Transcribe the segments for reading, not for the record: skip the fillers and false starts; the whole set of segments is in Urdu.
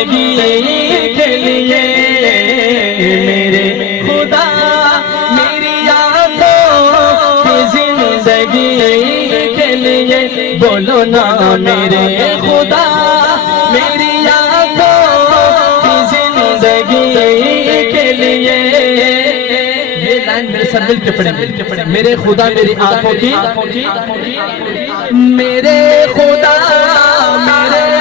زندگی کے لیے میرے خدا میری آنکھوں کی زندگی کے لیے بولو نا میرے خدا میری آنکھوں کی زندگی کے لیے یہ لائن میرے ساتھ مل کے پڑھیں میرے خدا میری آنکھوں کی میرے خدا میری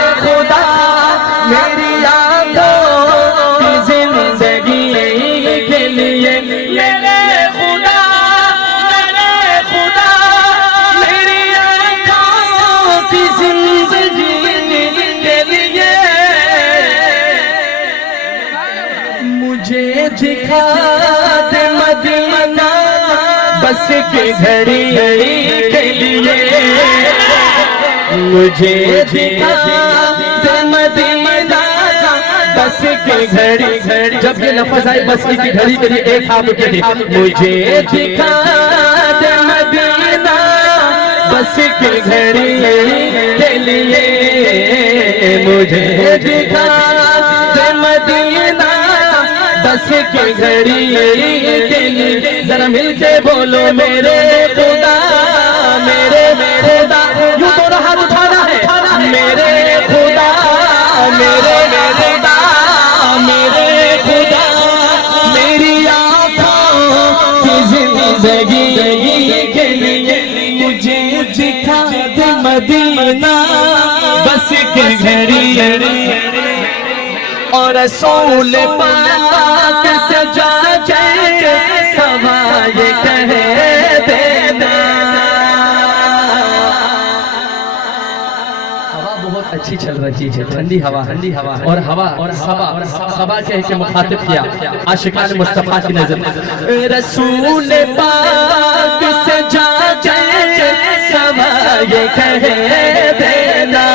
آنکھوں کی زندگی کے لیے میرے خدا میری آنکھوں کی زندگی کے لیے مجھے دکھا دے مدینہ بس کی گھڑی کے لیے مجھے دکھا دے مدینہ بس کی گھڑی جب یہ لفظ آئے بس کی گھڑی کے لیے ایک ہاتھ کے لیے مجھے دکھا دے مدینہ بس کی گھڑی کے لیے مجھے دکھا دے مدینہ بس کی گھڑی کے لیے ذرا مل کے بولو میرے خدا میرے خدا یوں دونوں ہاتھ اٹھانا ہے میرے خدا میرے خدا میرے خدا میری آنکھوں کی زندگی کے لیے مجھے دکھا دے مدینہ بس کی گھڑی اور رسول پاک سے جا کے سوائے کہہ دینا ہوا بہت اچھی چل رہی ہے ٹھنڈی ہوا اور ہوا اور صبا کہہ کے مخاطب کیا عاشقان مصطفیٰ کی نظر رسول پاک سے جا کے سوائے کہہ دینا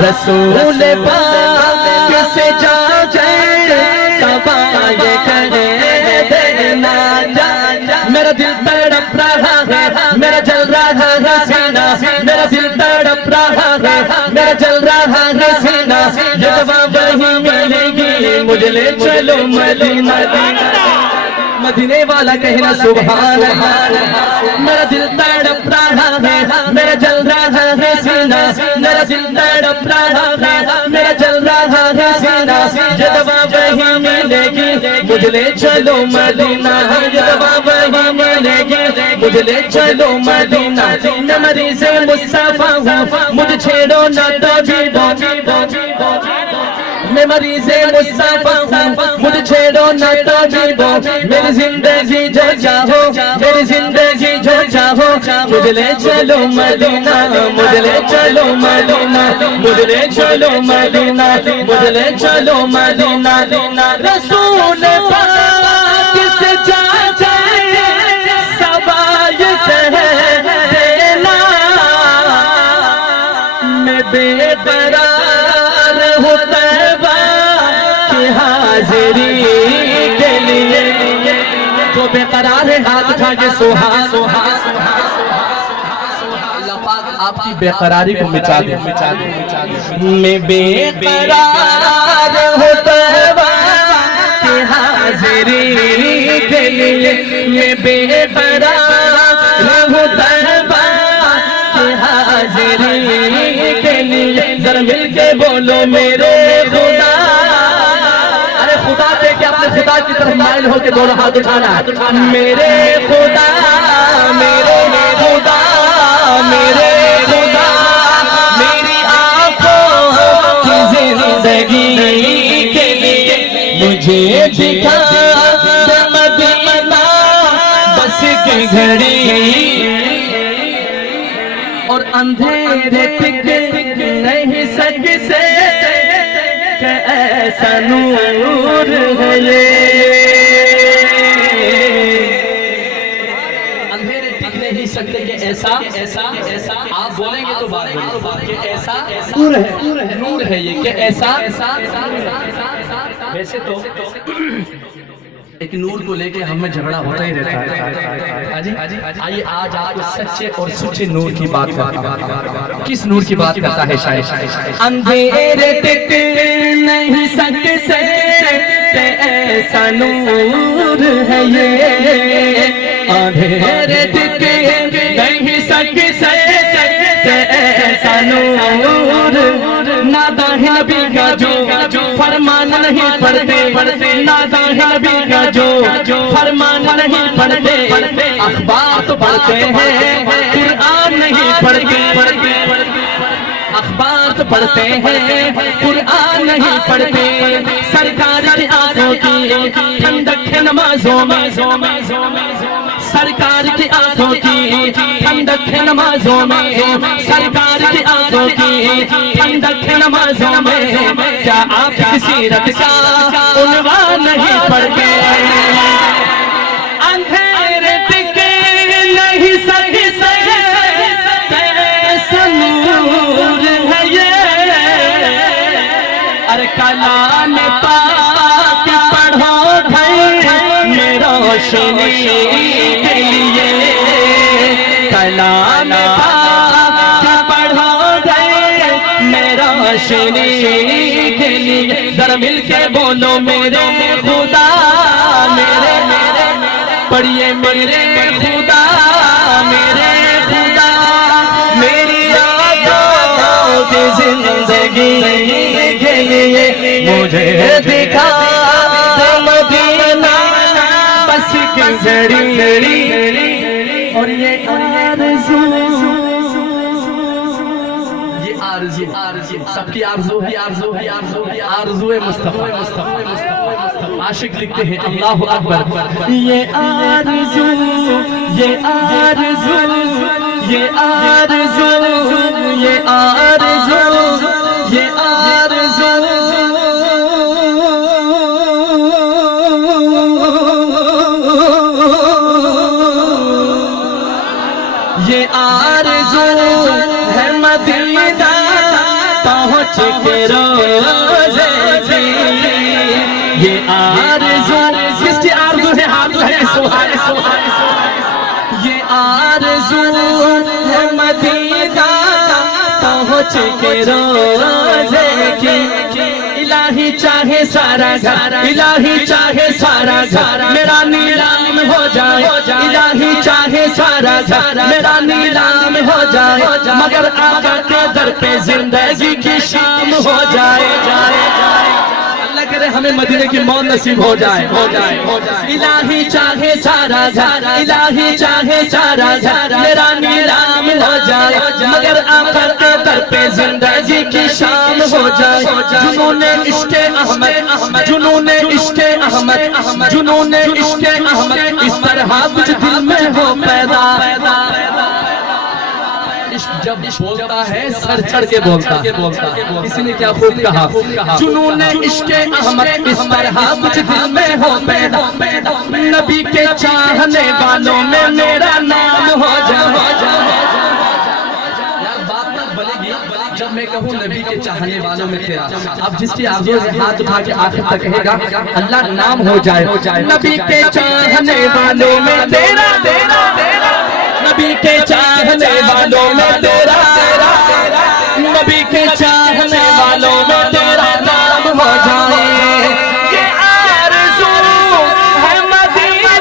رسول پاک سے جا جائے سوائے کہہ دینا میرا دل تڑپ رہا ہے میرا جل رہا ہے سینہ میرا دل تڑپ رہا ہے میرا جل رہا ہے سینہ یہ دوا وہی ملے گی مجھے لے چلو مدینہ مدینے والا کہنا سبحان اللہ میرا دل تڑپ رہا ہے میرا جل رہا ہے سینہ میرا دل تڑپ رہا ہے میرا جل رہا ہے سینہ یہ دوا وہی ملے گی مجھے لے چلو مدینہ یہ دوا وہی ملے گی مجھے لے چلو مدینہ میں مریض مصطفیٰ ہوں مجھے چھیڑو نہ طبیبو میں مریض مصطفیٰ ہوں مجھے چھیڑو نہ طبیبو میری زندگی جو چاہو میری زندگی جو چاہو مجھے لے چلو مدینہ مجھے لے چلو مدینہ مجھے لے چلو مدینہ مجھے لے چلو مدینہ رسول پاک سے جا جائے سوائے کہہ دینا میں بے قرار ہوں حاضری کے لیے جو بے قرار ہے ہاتھ اٹھا کے سبحان اللہ پاک آپ کی بے قراری کو مٹا دے میں بے قرار ہوں توبہ کی حاضری کے لیے میں بے قرار ہوں توبہ کی حاضری کے لیے ذرا مل کے بولو میرے خدا خدا دے کہ اپنے خدا کی طرف مائل ہو کے دونوں ہاتھ اٹھانا میرے خدا میرے خدا میرے خدا میری آنکھوں کی زندگی کے لیے مجھے دکھا دے مدینہ بس کی گھڑی اور اندھیرے ٹک نہیں سکتے کہ ایسا نور ہے یہ اندھیرے ٹک نہیں سکتے کہ ایسا آپ بولیں گے تو بات بولیں کہ ایسا نور ہے یہ کہ ایسا ویسے تو ایک نور کو لے کے ہم میں جھگڑا ہوتا ہی رہتا ہے. آئیے آج آپ کو سچے اور سچے نور کی بات کرتا ہے. کس نور کی بات کرتا ہے شاید؟ اندھیرے ٹک نہیں سکتے ایسا نور ہے یہ. اندھیرے ٹک نہیں سکتے ایسا نور. ناداں نبی کا جو فرمان نہیں پڑھتے, ناداں نبی کا جو فرمان نہیں پڑھتے, اخبار تو پڑھتے ہیں قرآن نہیں پڑھتے. اخبار تو پڑھتے ہیں قرآن نہیں پڑھتے. سرکار کی آنکھوں کی ٹھنڈک ہے نمازوں میں, سرکار کی آنکھوں کی ٹھنڈک ہے نمازوں میں, سرکار کی آنکھوں کی ٹھنڈک ہے نمازوں میں. کیا آپ کی سیرت کا عنوان نہیں پڑھتے؟ اندھیرے ٹکے نہیں سکتے ایسا نور ہے یہ. ارے کلام پاک پڑھو بھائی میں روشنی کے لیے. کلام پاک پڑھو بھائی میں روشنی کے لیے. ذرا مل کے بولو میرے خدا, میرے پڑھیے میرے خدا, میرے خدا. میری آنکھوں کی زندگی کے لیے مجھے دکھا مدینہ بس کی گھڑی. اور یہ آرزو سب کی آرزو ہے, آرزو مصطفیٰ. عاشق لکھتے ہیں اللہ اکبر. یہ آرزو, یہ آرزو, یہ آرزو, یہ آرزو, یہ آرزو, یہ آرزو ہے مدینہ پہنچ کے روزے کی. یہ آرزو کس کی آرزو ہے؟ ہاتھ ہے سبحان اللہ. یہ آرزو ہے مدینہ پہنچ کے روزے کی. الہی چاہے سارا گھر, الہی چاہے سارا گھر میرا نیلام ہو جائے. الہی چاہے سارا گھر میرا نیلام ہو جائے, مگر آقا کے در پہ زندگی کی شام ہو جائے. اللہ کرے ہمیں مدینے کی موت نصیب ہو جائے. الہی چاہے سارا گھر, الہی چاہے سارا گھر میرا نیلام ہو جائے, مگر آقا کے در پہ زندگی کی شام ہو جائے. جنون عشق احمد, جنون عشق احمد, جنون عشق احمد اس طرح کچھ دل میں ہو پیدا. جب بولتا ہے سر چڑھ کے بولتا ہے. کسی نے کیا خوب کہا, جنون عشق احمد اس طرح کچھ دل میں ہو پیدا. نبی کے چاہنے والوں میں میرا نام ہو جائے. جب میں کہوں نبی کے چاہنے والوں میں تیرا, اب جس کی آرزو سے ہاتھ اٹھا کے آخر تک کہے گا اللہ نام ہو جائے. نبی کے چاہنے والوں میں تیرا, نبی کے چاہنے والوں میں تیرا, نبی کے چاہنے والوں میں تیرا نام ہو جائے. یہ آرزو ہے مدینہ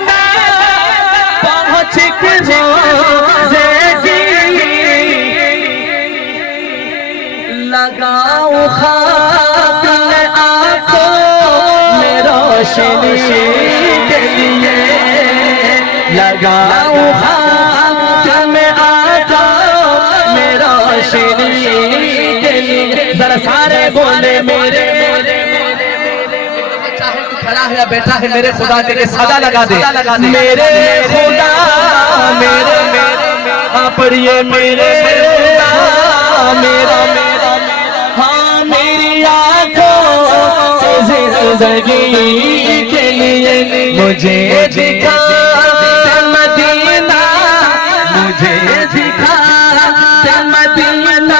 پہنچ کے روزے کی. لگاؤ خاک میں آنکھوں میں روشنی کے لیے. لگاؤ خاک میں آنکھوں میں روشنی کے لیے. ذرا سارے بولے میرے, چاہے تو کھڑا ہے یا بیٹھا ہے میرے خدا کے صدا لگا دے. میرے خدا, میرے پڑھیے میرے خدا, میرا ہاں میری آنکھوں زندگی کے لیے مجھے دکھا مدینہ, مجھے دکھا مدینہ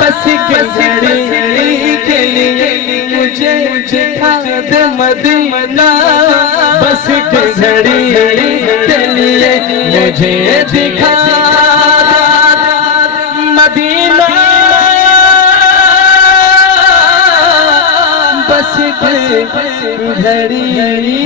بس گھڑی کے لیے. مجھے دکھا مدینہ گھڑی کے لیے مجھے دکھا مدینہ بس ایک گھڑی